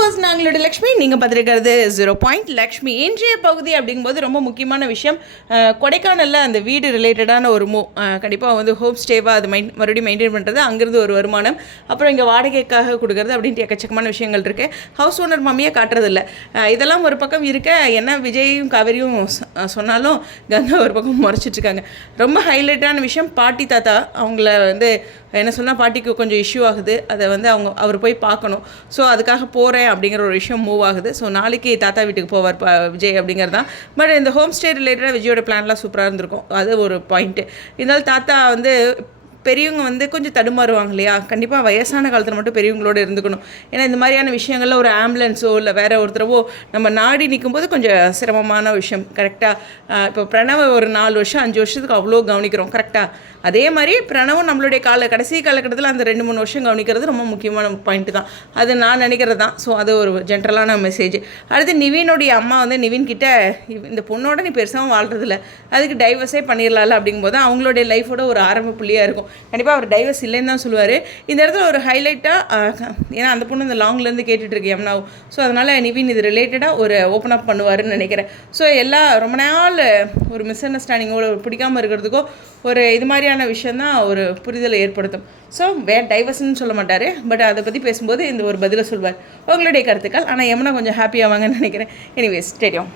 Viewers நாங்களோட Lakshmi நீங்கள் பார்த்துருக்கிறது zero point Lakshmi. இன்றைய பகுதி அப்படிங்கும்போது ரொம்ப முக்கியமான விஷயம். கொடைக்கானலில் அந்த வீடு ரிலேட்டடான ஒரு மூ கண்டிப்பாக வந்து ஹோம் ஸ்டேவாக அது மைண்ட் மறுபடியும் மெயின்டைன் பண்ணுறது அங்கேருந்து ஒரு வருமானம் அப்புறம் இங்கே வாடகைக்காக கொடுக்கறது அப்படின்ட்டு எக்கச்சக்கமான விஷயங்கள் இருக்குது ஹவுஸ் ஓனர் மாமியே காட்டுறதில்ல. இதெல்லாம் ஒரு பக்கம் இருக்க என்ன விஜயும் காவேரியும் சொன்னாலும் கங்கா ஒரு பக்கம் முறைச்சிட்ருக்காங்க ரொம்ப ஹைலைட்டான விஷயம் பாட்டி தாத்தா அவங்கள வந்து என்ன சொன்னால் பாட்டிக்கு கொஞ்சம் இஷ்யூ ஆகுது. அதை வந்து அவங்க அவர் போய் பார்க்கணும். ஸோ அதுக்காக போகிறேன் அப்படிங்கிற ஒரு விஷயம் மூவ் ஆகுது. ஸோ நாளைக்கு தாத்தா வீட்டுக்கு போவார் ப விஜய் அப்படிங்கிறது தான். பட் இந்த ஹோம் ஸ்டே ரிலேட்டடாக விஜயோட பிளான்லாம் சூப்பராக இருந்திருக்கும். அது ஒரு பாயிண்ட்டு இருந்தாலும் தாத்தா வந்து பெரியவங்க வந்து கொஞ்சம் தடுமாறுவாங்க இல்லையா? கண்டிப்பாக வயசான காலத்தில் மட்டும் பெரியவங்களோட இருந்துக்கணும். ஏன்னா இந்த மாதிரியான விஷயங்கள்ல ஒரு ஆம்புலன்ஸோ இல்லை வேற ஒருத்தரவோ நம்ம நாடி நிற்கும்போது கொஞ்சம் சிரமமான விஷயம். கரெக்டாக இப்போ பிரணவ ஒரு நாலு வருஷம் அஞ்சு வருஷத்துக்கு அவ்வளோ கவனிக்கிறோம். கரெக்டாக அதே மாதிரி பிரணவம் நம்மளுடைய கால கடைசி காலகட்டத்தில் அந்த ரெண்டு மூணு வருஷம் கவனிக்கிறது ரொம்ப முக்கியமான பாயிண்ட் தான். அது நான் நினைக்கிறது தான். ஸோ அது ஒரு ஜென்ரலான மெசேஜ் அடுத்து நிவினுடைய அம்மா வந்து நிவின் கிட்ட இந்த பொண்ணோட நீ பெருசாகவும் வாழ்றதில்ல. அதுக்கு டைவர்ஸே பண்ணிடலாம்ல அப்படிங்கும்போது அவங்களுடைய லைஃபோட ஒரு ஆரம்ப புள்ளியாக இருக்கும். கண்டிப்பாக அவர் டைவர்ஸ் இல்லைன்னு தான் சொல்லுவார். இந்த இடத்துல ஒரு ஹைலைட்டாக ஏன்னா அந்த பொண்ணு இந்த லாங்லேருந்து கேட்டுட்ருக்கு யமுனாவும் ஸோ அதனால் நிவின் இது ரிலேட்டடாக ஒரு ஓப்பன் அப் பண்ணுவாருன்னு நினைக்கிறேன். ஸோ எல்லா ரொம்ப நாள் ஒரு மிஸ் அண்டர்ஸ்டாண்டிங்கோட பிடிக்காமல் இருக்கிறதுக்கோ ஒரு இது மாதிரியான விஷயந்தான் ஒரு புரிதலை ஏற்படுத்தும். ஸோ வே டைவர்ஸ்னு சொல்ல மாட்டார். பட் அதை பற்றி பேசும்போது இந்த ஒரு பதிலை சொல்வார். உங்களுடைய கருத்துக்கள். ஆனால் எம்னா கொஞ்சம் ஹாப்பியாவாங்கன்னு நினைக்கிறேன். Anyways stadium